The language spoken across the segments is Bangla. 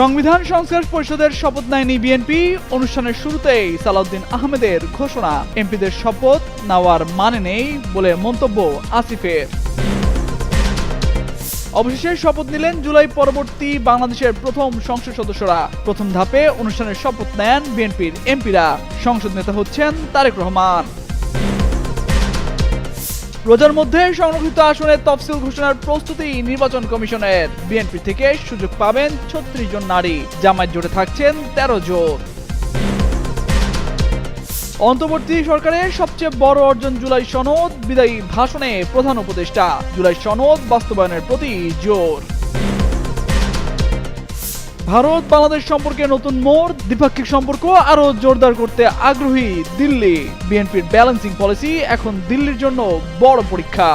সংবিধান সংস্কার পরিষদের শপথ নেয়নি বিএনপি। অনুষ্ঠানের শুরুতেই সালাউদ্দিন আহমেদের ঘোষণা, এমপিদের শপথ নেওয়ার মানে নেই বলে মন্তব্য আসিফের। অবশেষে শপথ নিলেন জুলাই পরবর্তী বাংলাদেশের প্রথম সংসদ সদস্যরা। প্রথম ধাপে অনুষ্ঠানের শপথ নেন বিএনপির এমপিরা। সংসদ নেতা হচ্ছেন তারেক রহমান। রোজার মধ্যে সংরক্ষিত আসনের তফসিল ঘোষণার প্রস্তুতি নির্বাচন কমিশনের। বিএনপি থেকে সুযোগ পাবেন ৩৬ জন নারী, জামায়াত জোটে থাকছেন ১৩ জন। অন্তর্বর্তী সরকারের সবচেয়ে বড় অর্জন জুলাই সনদ, বিদায়ী ভাষণে প্রধান উপদেষ্টা। জুলাই সনদ বাস্তবায়নের প্রতি জোর। ভারত বাংলাদেশ সম্পর্কে নতুন মোড়, দ্বিপাক্ষিক সম্পর্ক আরো জোরদার করতে আগ্রহী দিল্লি। বিএনপির ব্যালেন্সিং পলিসি এখন দিল্লির জন্য বড় পরীক্ষা।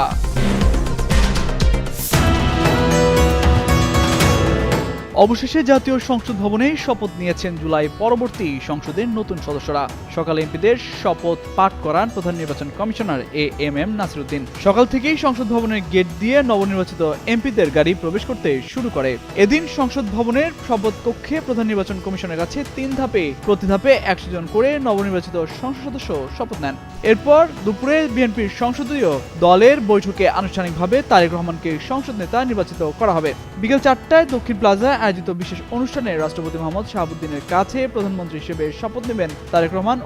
অবশেষে জাতীয় সংসদ ভবনে শপথ নিয়েছেন জুলাই পরবর্তী সংসদের নতুন সদস্যরা। সকালে এমপিদের শপথ পাঠ করান প্রধান নির্বাচন কমিশনার এএমএম নাসিরউদ্দিন। সকাল থেকেই সংসদ ভবনের গেট দিয়ে নবনির্বাচিত এমপিদের গাড়ি প্রবেশ করতে শুরু করে। এদিন সংসদ ভবনের শপথ কক্ষে প্রধান নির্বাচন কমিশনের কাছে ৩ ধাপে, প্রতি ধাপে ১০০ জন করে নবনির্বাচিত সংসদ সদস্য শপথ নেন। এরপর দুপুরে বিএনপির সংসদীয় দলের বৈঠকে আনুষ্ঠানিকভাবে তারেক রহমানকে সংসদ নেতা নির্বাচিত করা হবে। বিকেল ৪টায় দক্ষিণ প্লাজায় আয়োজিত বিশেষ অনুষ্ঠানে রাষ্ট্রপতি মোহাম্মদ শাহাবুদ্দিনের কাছে প্রধানমন্ত্রী হিসেবে শপথ নেবেন তারেক রহমান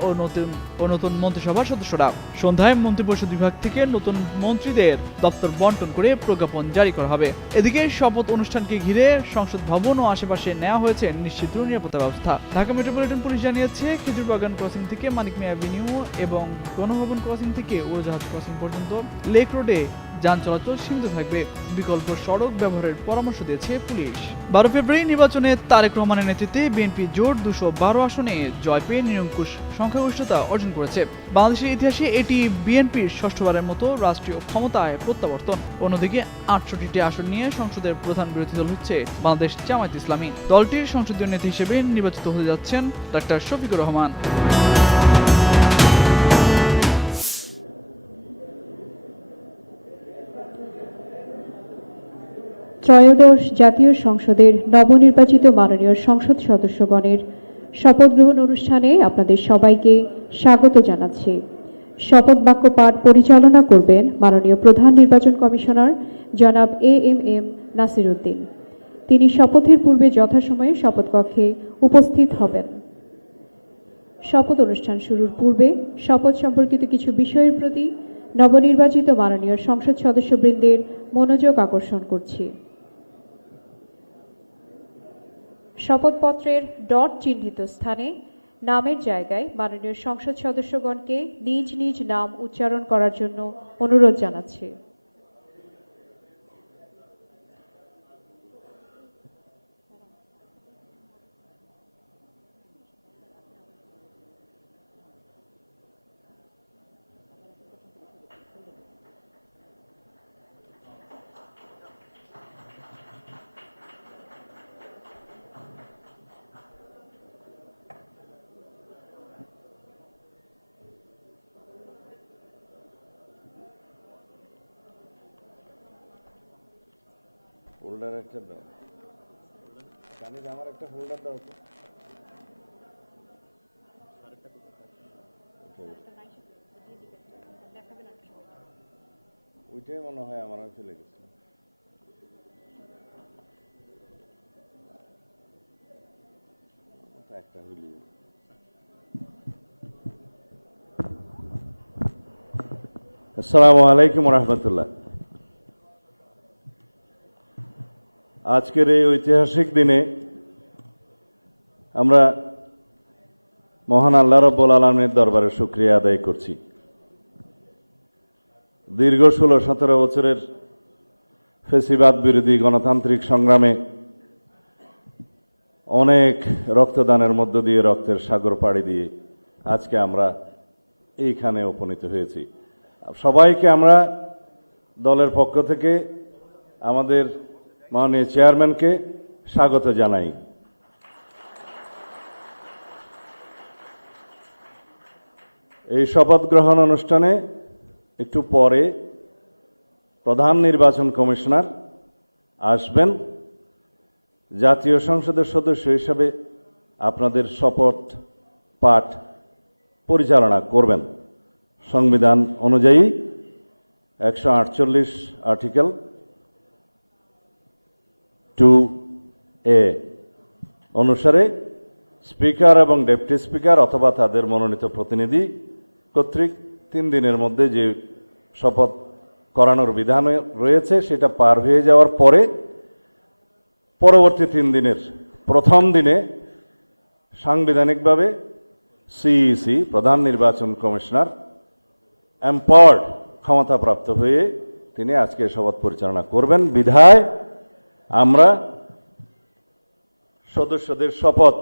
ও নতুন মন্ত্রিসভার সদস্যরা। সন্ধ্যায় মন্ত্রিপরিষদ বিভাগ থেকে নতুন মন্ত্রীদের দপ্তর বন্টন করে প্রজ্ঞাপন জারি করা হবে। এদিকে শপথ অনুষ্ঠানকে ঘিরে সংসদ ভবন ও আশেপাশে নেওয়া হয়েছে নিশ্চিত নিরাপত্তা ব্যবস্থা। ঢাকা মেট্রোপলিটন পুলিশ জানিয়েছে, খেজুরবাগান ক্রসিং থেকে মানিক মিয়া অ্যাভিনিউ এবং গণভবন ক্রসিং থেকে উড়োজাহাজ ক্রসিং পর্যন্ত লেক রোডে যান চলাচল সীমিত থাকবে। বিকল্প সড়ক ব্যবহারের পরামর্শ দিয়েছে পুলিশ। ১২ ফেব্রুয়ারি নির্বাচনে তারেক রহমানের নেতৃত্বে বিএনপি জোট ২১২ আসনে জয় পেয়ে নিরঙ্কুশ সংখ্যাগরিষ্ঠতা অর্জন করেছে। বাংলাদেশের ইতিহাসে এটি বিএনপির ষষ্ঠবারের মতো রাষ্ট্রীয় ক্ষমতায় প্রত্যাবর্তন। অন্যদিকে ৬৮টি আসন নিয়ে সংসদের প্রধান বিরোধী দল হচ্ছে বাংলাদেশ জামায়াত ইসলামী। দলটির সংসদীয় নেতা হিসেবে নির্বাচিত হতে যাচ্ছেন ডাক্তার শফিকুর রহমান। ত্রয়োদশ জাতীয় সংসদের নবনির্বাচিত মাননীয় সংসদ সদস্যগণের শপথ গ্রহণ অনুষ্ঠানে আপনাদের সবাইকে স্বাগত জানাচ্ছি। শপথ বাক্য পাঠ পরিচালনা করবেন মাননীয় প্রধান নির্বাচন কমিশনার জনাব এএমএম নাসিরউদ্দিন। তিনি শপথের পূর্বে যথাসময়ে শপথ কক্ষে উপস্থিত হবেন। শপথ অনুষ্ঠান শুরুর পূর্বে শপথ সম্পর্কিত কিছু বিষয়ের প্রতি নবনির্বাচিত মাননীয় সংসদ সদস্যবৃন্দের মনোযোগ আকর্ষণ করছি। শপথপত্রের ডট চিহ্নিত স্থানে নামের জায়গায় মাননীয় সংসদ সদস্যগণকে নিজ নিজ নাম উচ্চারণ করার জন্য অনুরোধ জানাচ্ছি। হোল্ডার একটা দাও, জানি যে আমার একটা হোল্ডার দাও তো। ওইটাই মনে হয় আমার ফেলে গেছে। একটা হইলি। আসসালামু আলাইকুম রহমতুল্লাহ। আজকের এই ঐতিহাসিক দিনে আমরা মহান আল্লাহ রাব্বুল আলামিনের দরবারে শুকরিয়া আদায় করছি। দীর্ঘ ১৬-১৭ বছরের ফ্যাসিবাদ বিরোধী গণতান্ত্রিক সংগ্রামে অনেক রক্তদানের মধ্য দিয়ে, রক্তের সাগর পাড়ি দিয়ে আজকে আমরা এইখানে উপনীত হয়েছি। সবাইকে আমরা দলের পক্ষ থেকে আমাদের মাননীয় চেয়ারম্যানকে স্বাগত জানাই। এই শপথ গ্রহণ অনুষ্ঠানে একটু পরে প্রধান নির্বাচন কমিশনার আসবেন জাতীয় সংসদের সদস্য হিসাবে আপনাদের শপথ পাঠ পরিচালনা করবেন সংবিধান অনুযায়ী 148 আর্টিকেল 2A অনুসারে স্পিকার এবং ডেপুটি স্পিকার অথবা তাদের মনোনীত প্রতিনিধি কর্তৃক 3 দিনের মধ্যে যে শপথ করানোর বিধান রয়েছে সেটা পার হয়ে যাওয়ার পরে পরবর্তী 3 দিনের প্রথম দিনে সাংবিধানিকভাবে সিইসি প্রধান নির্বাচন কমিশনার এম্পাওয়ার্ড ক্ষমতাপ্রাপ্ত হয়ে তিনি আজকে শপথ পরিচালনা করবেন। বিধায় আমরা সদস্যদের শপথ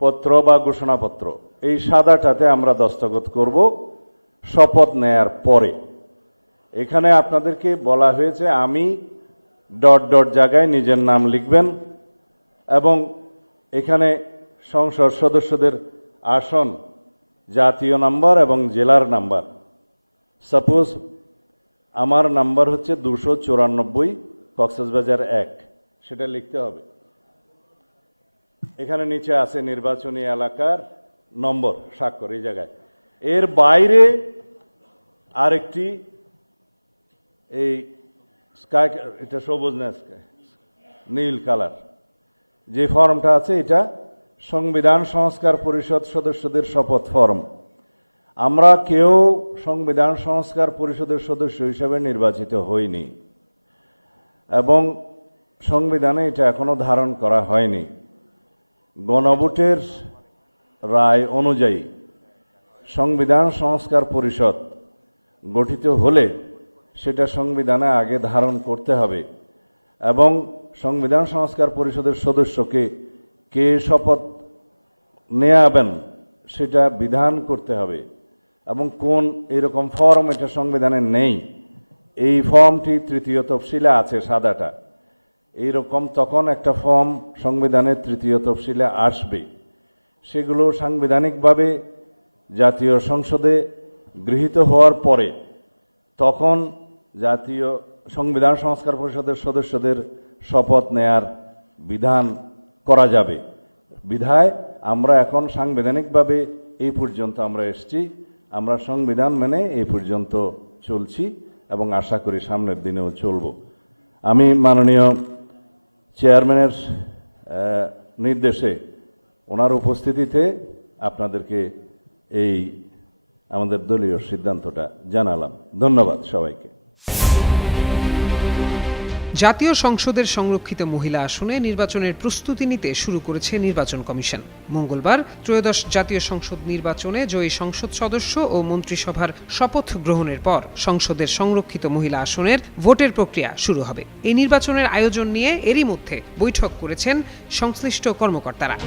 পত্র বা ঘোষণাপত্র এই সাদাটাতে আমরা দস্তখত করব শপথ নেয়ার পরে। এখানে আপনাদেরকে বলা হয়েছে আমি ... জায়গায় নিজের নাম লিখবেন এবং এখানে সংসদ সদস্যদের আসন জাতীয় নাম্বার এবং জেলার নাম্বার। সাপোজ আমার নাম্বার হচ্ছে 294 কক্সবাজার 1, সেটা লিখতে হবে। এখানে নিচে আছে নির্বাচনী এলাকার নম্বর স্বাক্ষর এই জায়গায়। এর বাইরে আরেকটি এই স্কাই, এটা সবুজ না নীল কালার যে ফর্মটা আছে এটা সংবিধান সংস্কার পরিষদ সদস্যদের শপথ ফর্ম। আমরা কেউ সংবিধান সংস্কার পরিষদের সদস্য হিসেবে নির্বাচিত হইনি এবং সংবিধানে এটা এখনো ধারণ করা হয়নি। গণভোটের রায় অনুযায়ী সংবিধান সংস্কার পরিষদ গঠিত হলে সেটা সংবিধানে আগে ধারণ করতে হবে এবং সংবিধান সংস্কার পরিষদের সদস্যকে কে শপথ নেয়াবেন সেটা বিধান করতে হবে এবং কোন এরকম ফর্ম এটা সংবিধানে নেই। এই ফর্মটি 3য় তফসিলে আছে সাদাটা, এইরকম তখন একটা ফর্ম সংবিধানের 3য় তফসিলে আসবে। সেগুলো সাংবিধানিকভাবে জাতীয় সংসদে গৃহীত হওয়ার পরে তখন জাতীয় সংবিধান সংস্কার পরিষদের সদস্যদের শপথ নেয়ার বিধান করা যাবে। বিধায় আমরা এখন সাংবিধানিকভাবে এই পর্যন্ত আমরা এসেছি, আমরা সংবিধান মেনে এই পর্যন্ত চলছি এবং আশা করি সামনের দিনেও চলব। আমি মাননীয় চেয়ারম্যানের নির্দেশে ওনার উপস্থিতিতে আপনাদেরকে এই আমাদের দলীয় সিদ্ধান্তটা জানালাম। ধন্যবাদ সবাইকে। জাতীয় সংসদের সংরক্ষিত মহিলা আসনে নির্বাচনের প্রস্তুতি নিতে শুরু করেছে নির্বাচন কমিশন। মঙ্গলবার ত্রয়োদশ জাতীয় সংসদ নির্বাচনে জয়ী সংসদ সদস্য ও মন্ত্রিসভার শপথ গ্রহণের পর সংসদের সংরক্ষিত মহিলা আসনের ভোটের প্রক্রিয়া শুরু হবে। এই নির্বাচনের আয়োজন নিয়ে এরই মধ্যে বৈঠক করেছেন সংশ্লিষ্ট কর্মকর্তারা।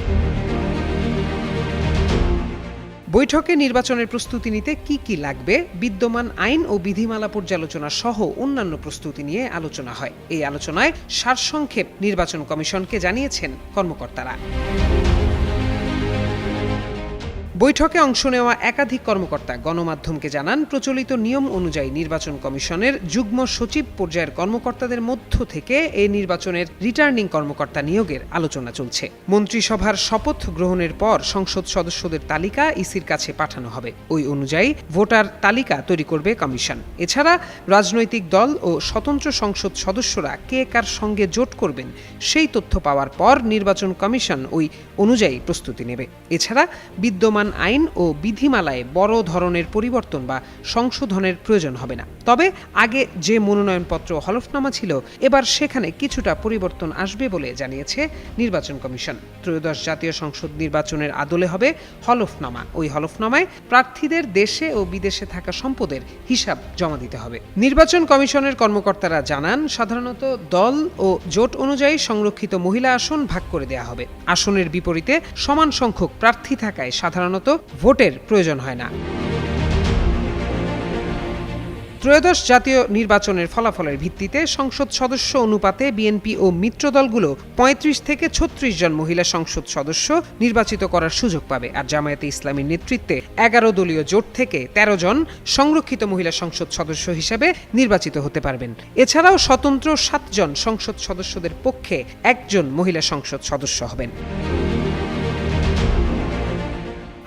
বৈঠকে নির্বাচনের প্রস্তুতি নিতে কি কি লাগবে, বিদ্যমান আইন ও বিধিমালা পর্যালোচনা সহ অন্যান্য প্রস্তুতি নিয়ে আলোচনা হয়। এই আলোচনায় সারসংক্ষেপ নির্বাচন কমিশনকে জানিয়েছেন কর্মকর্তারা। বৈঠকে অংশ নেওয়া একাধিক কর্মকর্তা গণমাধ্যমকে জানান, প্রচলিত নিয়ম অনুযায়ী নির্বাচন কমিশনের যুগ্ম সচিব পর্যায়ের কর্মকর্তাদের মধ্য থেকে এই নির্বাচনের রিটার্নিং কর্মকর্তা নিয়োগের আলোচনা চলছে। মন্ত্রিসভার শপথ গ্রহণের পর সংসদ সদস্যদের তালিকা ইসির কাছে পাঠানো হবে। ওই অনুযায়ী ভোটার তালিকা তৈরি করবে কমিশন। এছাড়া রাজনৈতিক দল ও স্বতন্ত্র সংসদ সদস্যরা কে কার সঙ্গে জোট করবেন সেই তথ্য পাওয়ার পর নির্বাচন কমিশন ওই অনুযায়ী প্রস্তুতি নেবে। এছাড়া বিদ্যমান আইন ও বিধিমালায় বড় ধরনের পরিবর্তন বা সংশোধনের প্রয়োজন হবে না। তবে আগে যে মনোনয়নপত্র হলফনামা ছিল এবার সেখানে কিছুটা পরিবর্তন আসবে বলে জানিয়েছে নির্বাচন কমিশন। ত্রয়োদশ জাতীয় সংসদ নির্বাচনের আদলে হবে হলফনামা। ওই হলফনামায় প্রার্থীদের দেশে ও বিদেশে থাকা সম্পদের হিসাব জমা দিতে হবে। নির্বাচন কমিশনের কর্মকর্তারা জানান, সাধারণত দল ও জোট অনুযায়ী সংরক্ষিত মহিলা আসন ভাগ করে দেয়া হবে। আসনের বিপরীতে সমান সংখ্যক প্রার্থী থাকায় সাধারণত ভোটের প্রয়োজন হয় না। ত্রয়োদশ জাতীয় নির্বাচনের ফলাফলের ভিত্তিতে সংসদ সদস্য অনুপাতে বিএনপি ও মিত্র দলগুলো ৩৫ থেকে ৩৬ জন মহিলা সংসদ সদস্য নির্বাচিত করার সুযোগ পাবে, আর জামায়াতে ইসলামীর নেতৃত্বে ১১ দলীয় জোট থেকে ১৩ জন সংরক্ষিত মহিলা সংসদ সদস্য হিসেবে নির্বাচিত হতে পারবেন। এছাড়াও স্বতন্ত্র ৭ জন সংসদ সদস্যদের পক্ষে ১ জন মহিলা সংসদ সদস্য হবেন।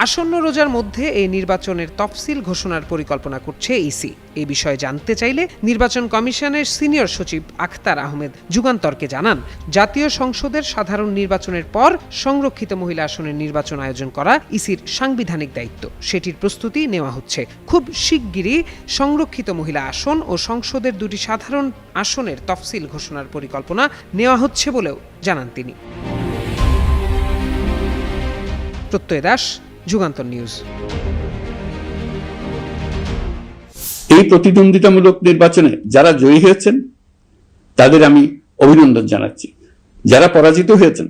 আসন্ন রোজার মধ্যে এই নির্বাচনের তফসিল ঘোষণার পরিকল্পনা করছে ইসি। এই বিষয়ে জানতে চাইলে নির্বাচন কমিশনের সিনিয়র সচিব আখতার আহমেদ যুগান্তরকে জানান, জাতীয় সংসদের সাধারণ নির্বাচনের পর সংরক্ষিত মহিলা আসনের নির্বাচন আয়োজন করা ইসির সাংবিধানিক দায়িত্ব। সেটির প্রস্তুতি নেওয়া হচ্ছে। খুব শিগগিরই সংরক্ষিত মহিলা আসন ও সংসদের 2টি সাধারণ আসনের তফসিল ঘোষণার পরিকল্পনা নেওয়া হচ্ছে বলেও জানান তিনি। প্রত্যয় দাস, যুগান্তর নিউজ। এই প্রতিদ্বন্দ্বিতামূলক নির্বাচনে যারা জয়ী হয়েছেন তাদের আমি অভিনন্দন জানাচ্ছি, যারা পরাজিত হয়েছেন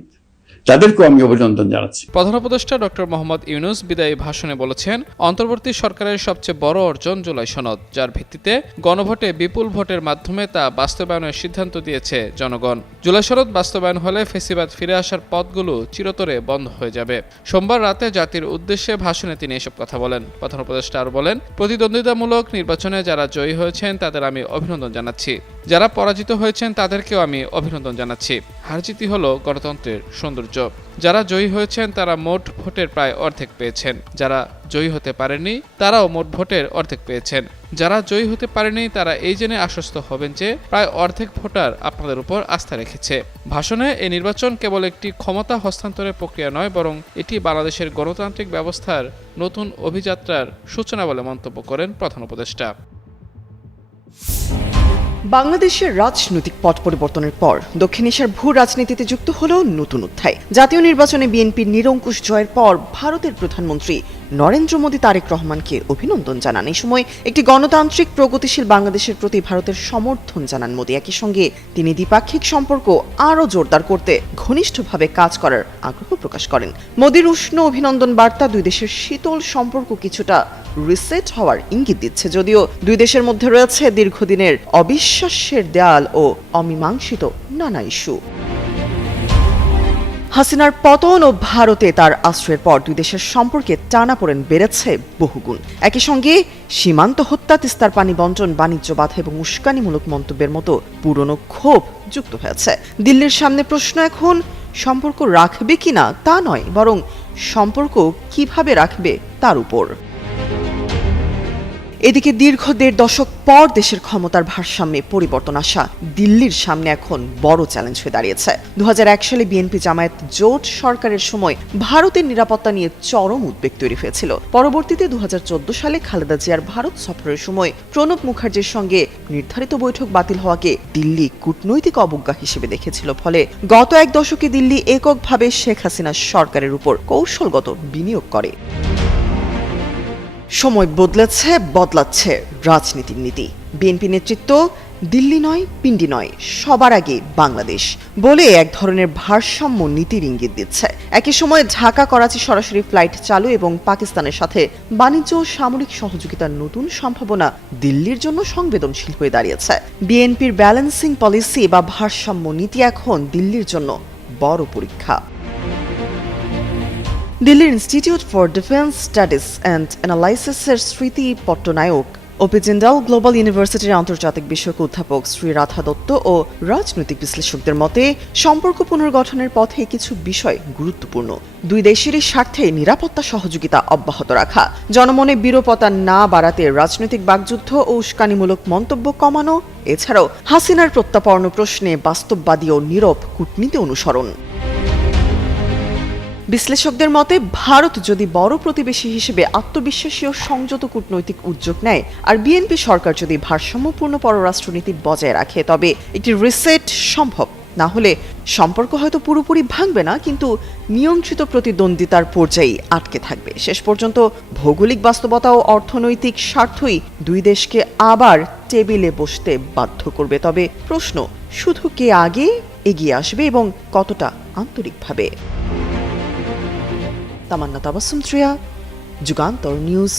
তাদেরকেও আমি অভিনন্দন জানাচ্ছি। প্রধান উপদেষ্টা ডক্টর মোহাম্মদ ইউনূস বিদায়ী ভাষণে বলেছেন, অন্তর্বর্তী সরকারের সবচেয়ে বড় অর্জন জুলাই সনদ, যার ভিত্তিতে গণভোটে বিপুল ভোটের মাধ্যমে তা বাস্তবায়নের সিদ্ধান্ত দিয়েছে জনগণ। জুলাই সনদ বাস্তবায়ন হলে ফ্যাসিবাদ ফিরে আসার পথগুলো চিরতরে বন্ধ হয়ে যাবে। সোমবার রাতে জাতির উদ্দেশ্যে ভাষণে তিনি এসব কথা বলেন। প্রধান উপদেষ্টা আরও বলেন, প্রতিদ্বন্দ্বিতামূলক নির্বাচনে যারা জয়ী হয়েছেন তাদের আমি অভিনন্দন জানাচ্ছি, যারা পরাজিত হয়েছেন তাদেরকেও আমি অভিনন্দন জানাচ্ছি। হারজিতি হলো গণতন্ত্রের সৌন্দর্য। যারা জয়ী হয়েছেন তারা মোট ভোটের প্রায় অর্ধেক পেয়েছেন, যারা জয়ী হতে পারেননি তারাও মোট ভোটের অর্ধেক পেয়েছেন। যারা জয়ী হতে পারেনি তারা এই জেনে আশ্বস্ত হবেন যে প্রায় অর্ধেক ভোটার আপনাদের উপর আস্থা রেখেছে। ভাষণে এই নির্বাচন কেবল একটি ক্ষমতা হস্তান্তরের প্রক্রিয়া নয়, বরং এটি বাংলাদেশের গণতান্ত্রিক ব্যবস্থার নতুন অভিযাত্রার সূচনা বলে মন্তব্য করেন প্রধান উপদেষ্টা। বাংলাদেশের রাজনৈতিক পট পরিবর্তনের পর দক্ষিণ এশিয়ার ভূ রাজনীতিতে যুক্ত হল নতুন অধ্যায়। জাতীয় নির্বাচনে বিএনপির নিরঙ্কুশ জয়ের পর ভারতের প্রধানমন্ত্রী নরেন্দ্র মোদী তারেক রহমানকে অভিনন্দন জানান। এই সময় একটি গণতান্ত্রিক প্রগতিশীল বাংলাদেশের প্রতি ভারতের সমর্থন জানান মোদী। একই সঙ্গে তিনি দ্বিপাক্ষিক সম্পর্ক আরও জোরদার করতে ঘনিষ্ঠভাবে কাজ করার আগ্রহ প্রকাশ করেন। মোদীর উষ্ণ অভিনন্দন বার্তা দুই দেশের শীতল সম্পর্ক কিছুটা রিসেট হওয়ার ইঙ্গিত দিচ্ছে। যদিও দুই দেশের মধ্যে রয়েছে দীর্ঘদিনের অবিশ্বাসের দেয়াল ও অমীমাংসিত নানা ইস্যু। হাসিনার পতন ও ভারতে তার আশ্রয়ের পর দুই দেশের সম্পর্কে টানাপোড়েন বেড়েছে বহুগুণ। একই সঙ্গে সীমান্ত হত্যা, তিস্তার পানি বণ্টন, বাণিজ্য বাধা এবং উস্কানিমূলক মন্তব্যের মতো পুরনো ক্ষোভ যুক্ত হয়েছে। দিল্লির সামনে প্রশ্ন এখন সম্পর্ক রাখবে কিনা তা নয়, বরং সম্পর্ক কিভাবে রাখবে তার উপর। এদিকে দীর্ঘ ১.৫ দশক পর দেশের ক্ষমতার ভারসাম্যে পরিবর্তন আসা দিল্লির সামনে এখন বড় চ্যালেঞ্জ হয়ে দাঁড়িয়েছে। ২০০১ সালে বিএনপি জামায়াত জোট সরকারের সময় ভারতের নিরাপত্তা নিয়ে চরম উদ্বেগ তৈরি হয়েছিল। পরবর্তীতে ২০১৪ সালে খালেদা জিয়ার ভারত সফরের সময় প্রণব মুখার্জির সঙ্গে নির্ধারিত বৈঠক বাতিল হওয়াকে দিল্লি কূটনৈতিক অবজ্ঞা হিসেবে দেখেছিল। ফলে গত ১ দশকে দিল্লি এককভাবে শেখ হাসিনার সরকারের উপর কৌশলগত বিনিয়োগ করে। সময় বদলেছে, বদলাচ্ছে রাজনীতির নীতি। বিএনপি নেতৃত্ব দিল্লি নয়, পিন্ডি নয়, সবার আগে বাংলাদেশ বলে এক ধরনের ভারসাম্য নীতির ইঙ্গিত দিচ্ছে। একই সময়ে ঢাকা করাচি সরাসরি ফ্লাইট চালু এবং পাকিস্তানের সাথে বাণিজ্য ও সামরিক সহযোগিতার নতুন সম্ভাবনা দিল্লির জন্য সংবেদনশীল হয়ে দাঁড়িয়েছে। বিএনপির ব্যালেন্সিং পলিসি বা ভারসাম্য নীতি এখন দিল্লির জন্য বড় পরীক্ষা। দিল্লির institute for defence studies and অ্যানালাইসিসের স্মৃতি পট্টনায়ক ওপি জিন্দাল গ্লোবাল ইউনিভার্সিটির আন্তর্জাতিক বিষয়ক অধ্যাপক শ্রী রাধা দত্ত ও রাজনৈতিক বিশ্লেষকদের মতে সম্পর্ক পুনর্গঠনের পথে কিছু বিষয় গুরুত্বপূর্ণ। দুই দেশেরই স্বার্থে নিরাপত্তা সহযোগিতা অব্যাহত রাখা, জনমনে বিরূপতা না বাড়াতে রাজনৈতিক বাকযুদ্ধ ও উস্কানিমূলক মন্তব্য কমানো, এছাড়াও হাসিনার প্রত্যাপর্ণ প্রশ্নে বাস্তববাদী ও নীরব কূটনীতি অনুসরণ। বিশ্লেষকদের মতে ভারত যদি বড় প্রতিবেশী হিসেবে আত্মবিশ্বাসী ও সংযত কূটনৈতিক উদ্যোগ নেয় আর বিএনপি সরকার যদি ভারসাম্যপূর্ণ পররাষ্ট্রনীতি বজায় রাখে, তবে একটি রিসেট সম্ভব। না হলে সম্পর্ক হয়তো পুরোপুরি ভাঙবে না, কিন্তু নিয়ন্ত্রিত প্রতিদ্বন্দ্বিতার পর্যায়ে আটকে থাকবে। শেষ পর্যন্ত ভৌগোলিক বাস্তবতা ও অর্থনৈতিক স্বার্থই দুই দেশকে আবার টেবিলে বসতে বাধ্য করবে। তবে প্রশ্ন শুধু কে আগে এগিয়ে আসবে এবং কতটা আন্তরিকভাবে। তামান্না তাবাসসুম শ্রেয়া, যুগান্তর নিউজ।